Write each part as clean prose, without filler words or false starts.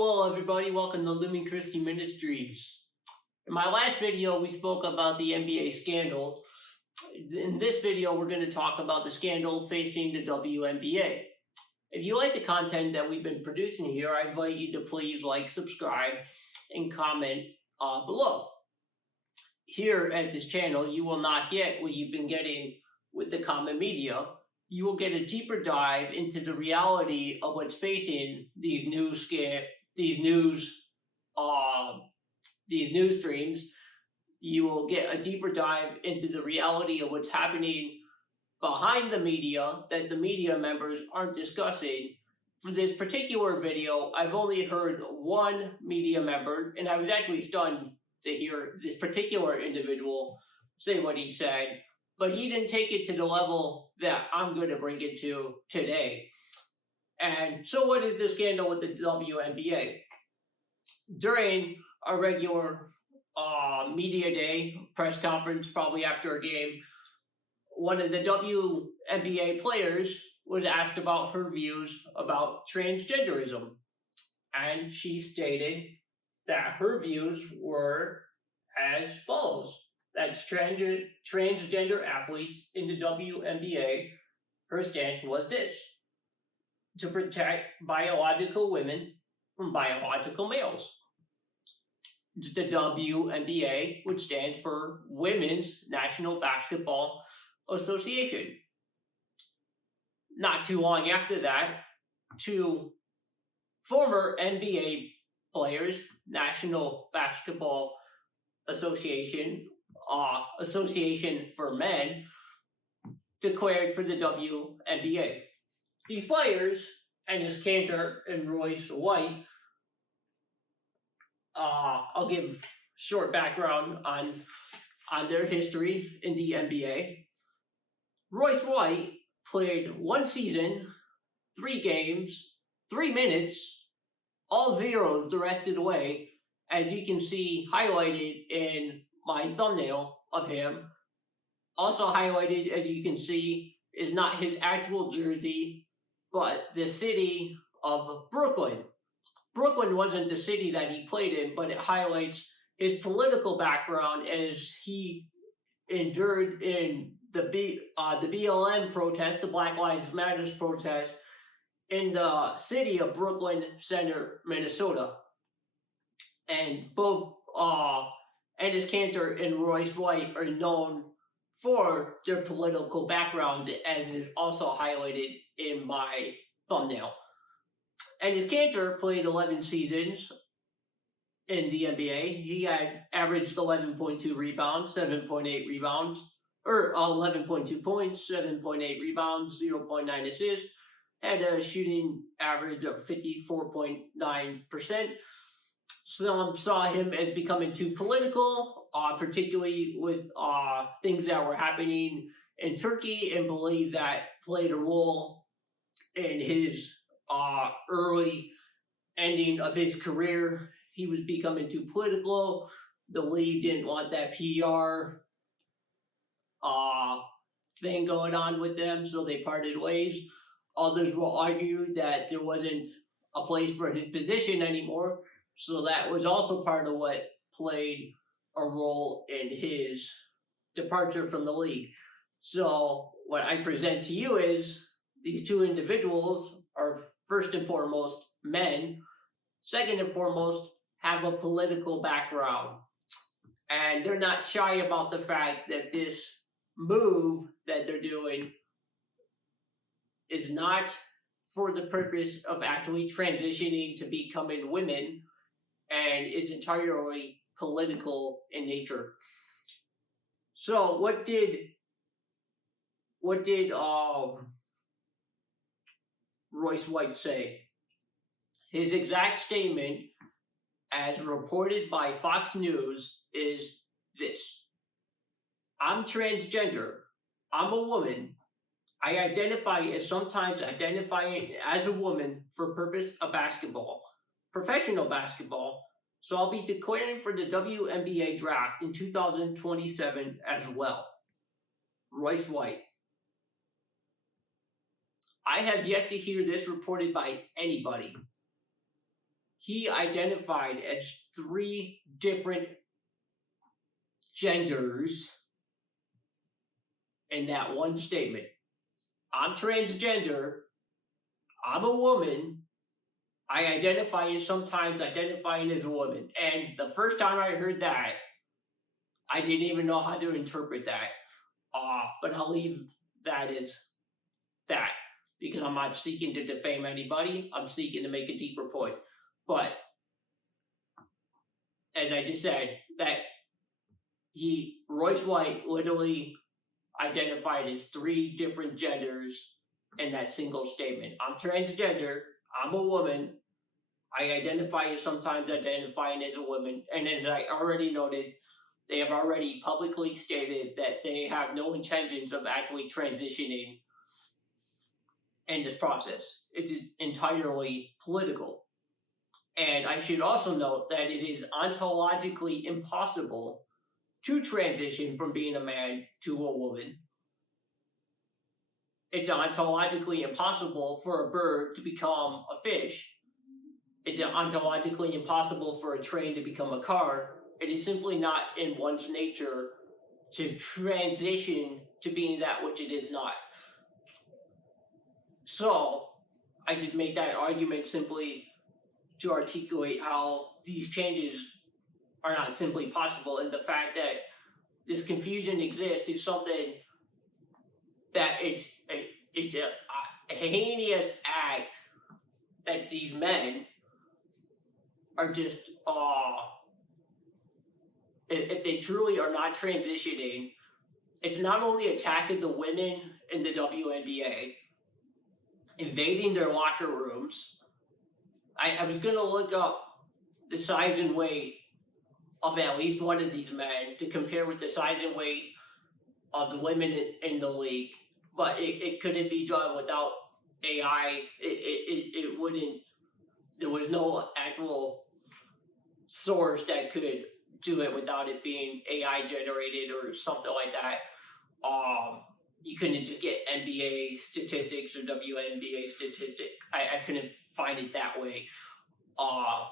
Hello everybody, welcome to Living Christian Ministries. In my last video, we spoke about the NBA scandal. In this video, we're going to talk about the scandal facing the WNBA. If you like the content that we've been producing here, I invite you to please like, subscribe, and comment below. Here at this channel, you will not get what you've been getting with the common media. You will get a deeper dive into the reality of what's facing these news streams. You will get a deeper dive into the reality of what's happening behind the media that the media members aren't discussing. For this particular video, I've only heard one media member, and I was actually stunned to hear this particular individual say what he said, but he didn't take it to the level that I'm going to bring it to today. And so what is the scandal with the WNBA? During a regular media day, press conference, probably after a game, one of the WNBA players was asked about her views about transgenderism. And she stated that her views were as follows. That's transgender athletes in the WNBA, her stance was this: to protect biological women from biological males. The WNBA would stand for Women's National Basketball Association. Not too long after that, two former NBA players, National Basketball Association for Men, declared for the WNBA. These players, Enes, Kanter, and Royce White, I'll give short background on their history in the NBA. Royce White played one season, 3 games, 3 minutes, all zeros the rest of the way, as you can see highlighted in my thumbnail of him. Also highlighted, as you can see, is not his actual jersey, but the city of Brooklyn. Brooklyn wasn't the city that he played in, but it highlights his political background as he endured in the BLM protest, the Black Lives Matter protest, in the city of Brooklyn Center, Minnesota. And both Enes Kanter and Royce White are known for their political backgrounds, as is also highlighted in my thumbnail. Enes Kanter played 11 seasons in the NBA. He had averaged 11.2 rebounds, 7.8 rebounds, or 11.2 points, 7.8 rebounds, 0.9 assists, had a shooting average of 54.9%. Some saw him as becoming too political, particularly with things that were happening in Turkey, and believe that played a role in his early ending of his career. He was becoming too political. The league didn't want that PR thing going on with them, so they parted ways. Others will argue that there wasn't a place for his position anymore, so that was also part of what played a role in his departure from the league. So what I present to you is these two individuals are first and foremost men, second and foremost have a political background. And they're not shy about the fact that this move that they're doing is not for the purpose of actually transitioning to becoming women, and is entirely political in nature. So what did Royce White say? His exact statement, as reported by Fox News, is this: I'm transgender. I'm a woman. I identify as sometimes identifying as a woman for purpose of basketball, professional basketball, so I'll be declaring for the WNBA draft in 2027 as well. Royce White. I have yet to hear this reported by anybody. he identified as 3 different genders in that one statement. I'm transgender, I'm a woman, I identify as sometimes identifying as a woman. And the first time I heard that, I didn't even know how to interpret that. But I'll leave that as that, because I'm not seeking to defame anybody. I'm seeking to make a deeper point. But as I just said, that Royce White literally identified as 3 different genders in that single statement. I'm transgender, I'm a woman, I identify as sometimes identifying as a woman, and as I already noted, they have already publicly stated that they have no intentions of actually transitioning in this process. It's entirely political. And I should also note that it is ontologically impossible to transition from being a man to a woman. It's ontologically impossible for a bird to become a fish. It's ontologically impossible for a train to become a car. It is simply not in one's nature to transition to being that which it is not. So, I did make that argument simply to articulate how these changes are not simply possible, and the fact that this confusion exists is something that it's a heinous act that these men are just, if they truly are not transitioning, it's not only attacking the women in the WNBA, invading their locker rooms. I was going to look up the size and weight of at least one of these men to compare with the size and weight of the women in the league, but it couldn't be done without AI. It wouldn't, there was no actual source that could do it without it being AI generated or something like that. You couldn't just get NBA statistics or WNBA statistics. I couldn't find it that way.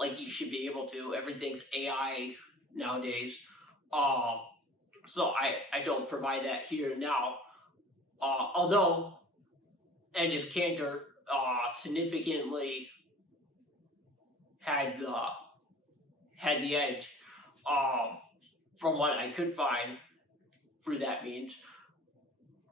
Like you should be able to. Everything's AI nowadays. So I don't provide that here now. Although Enes Kanter significantly had the edge from what I could find through that means.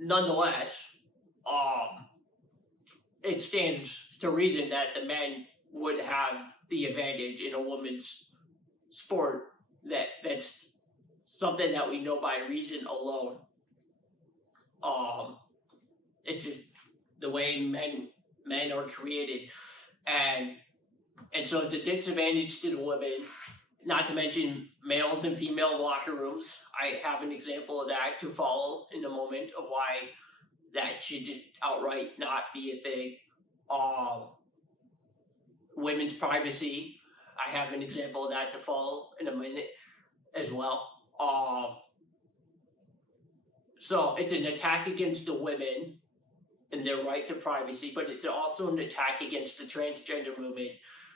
Nonetheless, it stands to reason that the men would have the advantage in a woman's sport. That's something that we know by reason alone. It's just the way men are created, and so it's a disadvantage to the women. Not to mention males and female locker rooms. I have an example of that to follow in a moment of why that should just outright not be a thing. Women's privacy. I have an example of that to follow in a minute as well. So it's an attack against the women and their right to privacy, but it's also an attack against the transgender movement,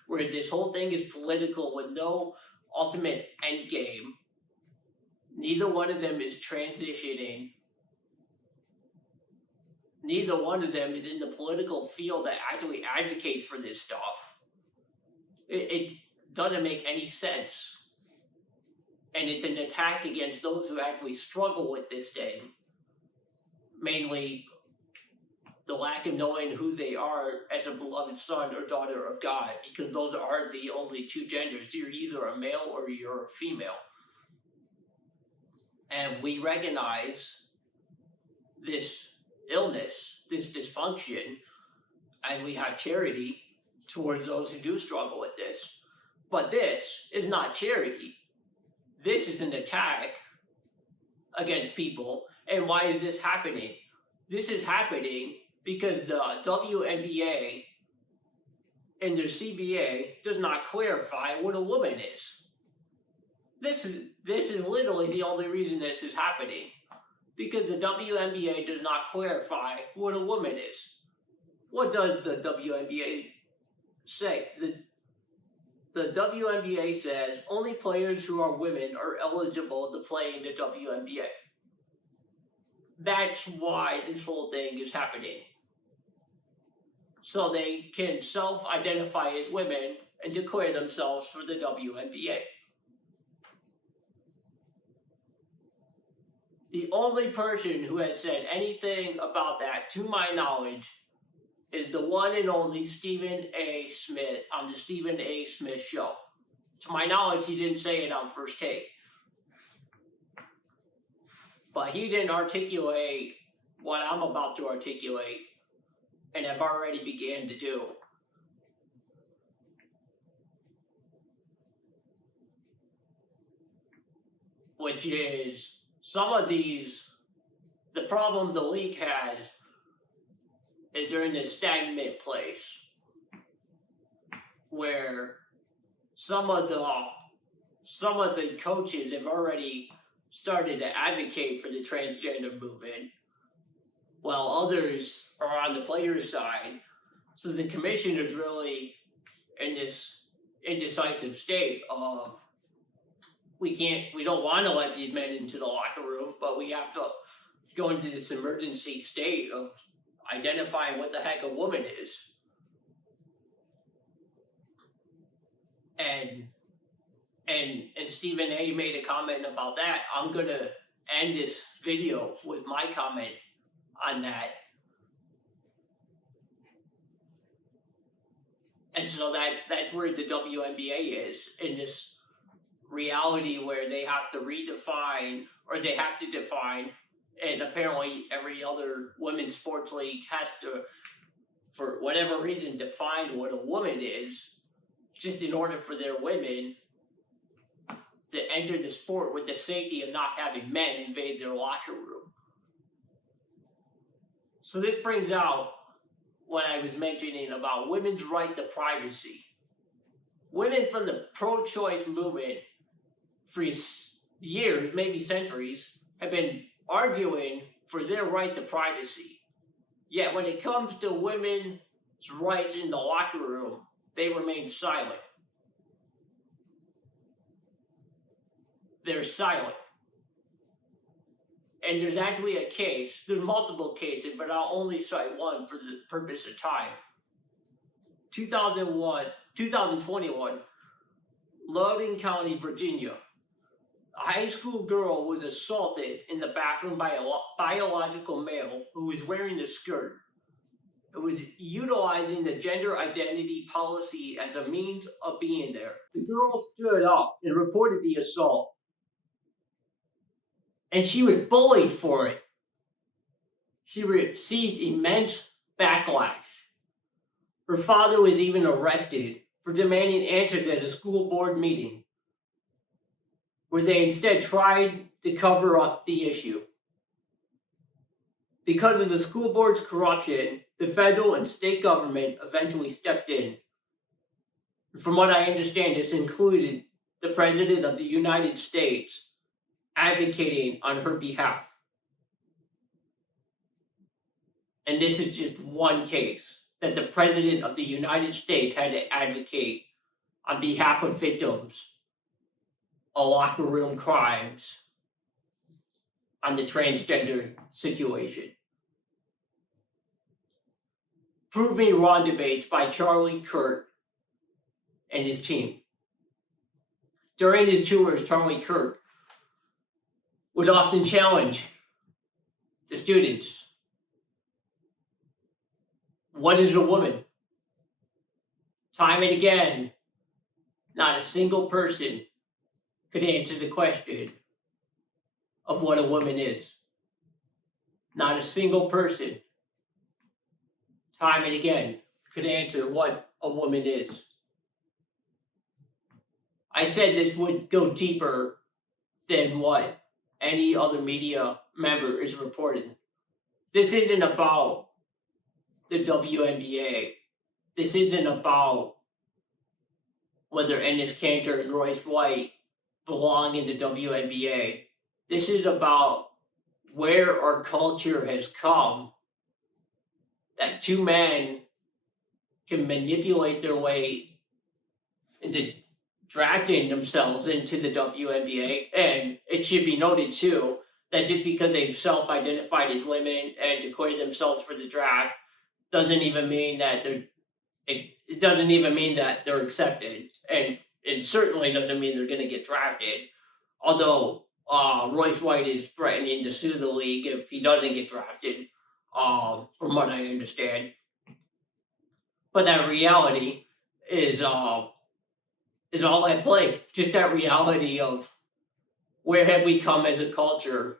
where this whole thing is political with no ultimate end game. Neither one of them is transitioning. Neither one of them is in the political field that actually advocates for this stuff. It doesn't make any sense. And it's an attack against those who actually struggle with this thing. Mainly the lack of knowing who they are as a beloved son or daughter of God, because those are the only 2 genders. You're either a male or you're a female. And we recognize this illness, this dysfunction, and we have charity towards those who do struggle with this. But this is not charity. This is an attack against people. And why is this happening? This is happening because the WNBA and their CBA does not clarify what a woman is. This is literally the only reason this is happening. Because the WNBA does not clarify what a woman is. What does the WNBA say? the WNBA says only players who are women are eligible to play in the WNBA. That's why this whole thing is happening. So they can self-identify as women and declare themselves for the WNBA. The only person who has said anything about that, to my knowledge, is the one and only Stephen A. Smith on the Stephen A. Smith Show. To my knowledge, he didn't say it on First Take. But he didn't articulate what I'm about to articulate and have already began to do. Which is some of these, the problem the league has is they're in this stagnant place where some of the coaches have already started to advocate for the transgender movement, while others are on the players' side. So the commission is really in this indecisive state of we don't want to let these men into the locker room, but we have to go into this emergency state of identifying what the heck a woman is. And Stephen A. made a comment about that. I'm gonna end this video with my comment on that. And so that's where the WNBA is, in this reality where they have to redefine, or they have to define, and apparently every other women's sports league has to, for whatever reason, define what a woman is, just in order for their women to enter the sport with the safety of not having men invade their locker room. So this brings out what I was mentioning about women's right to privacy. Women from the pro-choice movement for years, maybe centuries, have been arguing for their right to privacy. Yet when it comes to women's rights in the locker room, they remain silent. They're silent. And there's actually a case, there's multiple cases, but I'll only cite one for the purpose of time. 2021, Loudon County, Virginia. A high school girl was assaulted in the bathroom by a biological male who was wearing a skirt. It was utilizing the gender identity policy as a means of being there. The girl stood up and reported the assault. And she was bullied for it. She received immense backlash. Her father was even arrested for demanding answers at a school board meeting, where they instead tried to cover up the issue. Because of the school board's corruption, the federal and state government eventually stepped in. From what I understand, this included the President of the United States advocating on her behalf. And this is just one case that the President of the United States had to advocate on behalf of victims of locker room crimes on the transgender situation. Prove Me Wrong debates by Charlie Kirk and his team. During his tours, Charlie Kirk would often challenge the students. What is a woman? Time and again, not a single person could answer the question of what a woman is. Not a single person, time and again, could answer what a woman is. I said this would go deeper than what any other media member is reporting. This isn't about the WNBA. This isn't about whether Enes Kanter and Royce White belong in the WNBA. This is about where our culture has come, that two men can manipulate their way into drafting themselves into the WNBA. And it should be noted too that just because they've self-identified as women and declared themselves for the draft doesn't even mean that it doesn't even mean that they're accepted, and it certainly doesn't mean they're going to get drafted. Although Royce White is threatening to sue the league if he doesn't get drafted, from what I understand. But that reality is all at play. Just that reality of where have we come as a culture,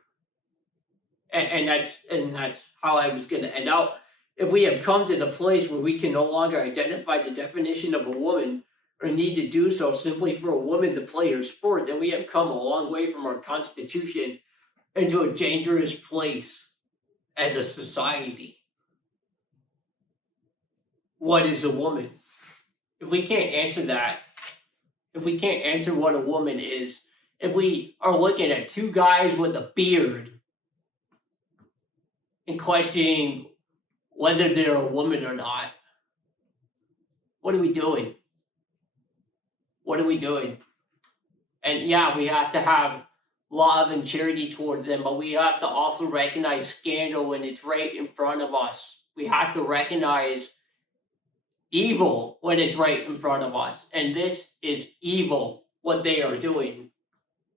and that's how I was going to end out. If we have come to the place where we can no longer identify the definition of a woman or need to do so simply for a woman to play her sport, then we have come a long way from our Constitution into a dangerous place as a society. What is a woman? If we can't answer that, if we can't answer what a woman is, if we are looking at two guys with a beard and questioning whether they're a woman or not, what are we doing? What are we doing? And yeah, we have to have love and charity towards them, but we have to also recognize scandal when it's right in front of us. We have to recognize evil when it's right in front of us. And this is evil, what they are doing.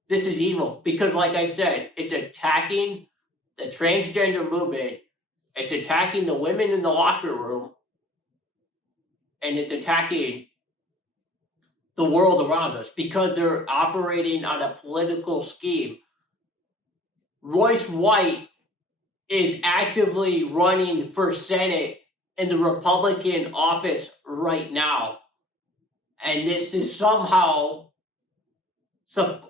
This is evil because, like I said, it's attacking the transgender movement. It's attacking the women in the locker room. And it's attacking the world around us because they're operating on a political scheme. Royce White is actively running for Senate in the Republican office right now. And this is somehow,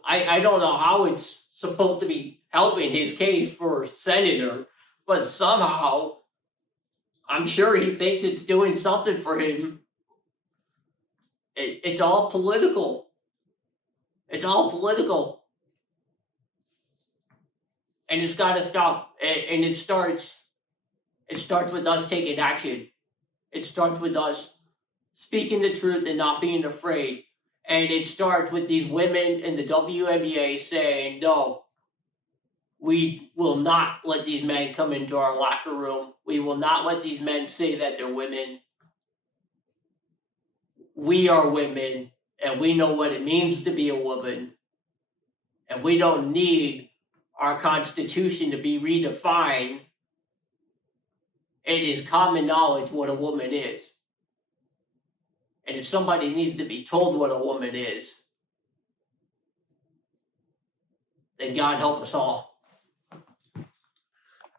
I don't know how it's supposed to be helping his case for senator, but somehow I'm sure he thinks it's doing something for him. It's all political. It's all political. And it's got to stop. And it starts with us taking action. It starts with us speaking the truth and not being afraid. And it starts with these women in the WNBA saying, no, we will not let these men come into our locker room. We will not let these men say that they're women. We are women, and we know what it means to be a woman. And we don't need our Constitution to be redefined. It is common knowledge what a woman is. And if somebody needs to be told what a woman is, then God help us all.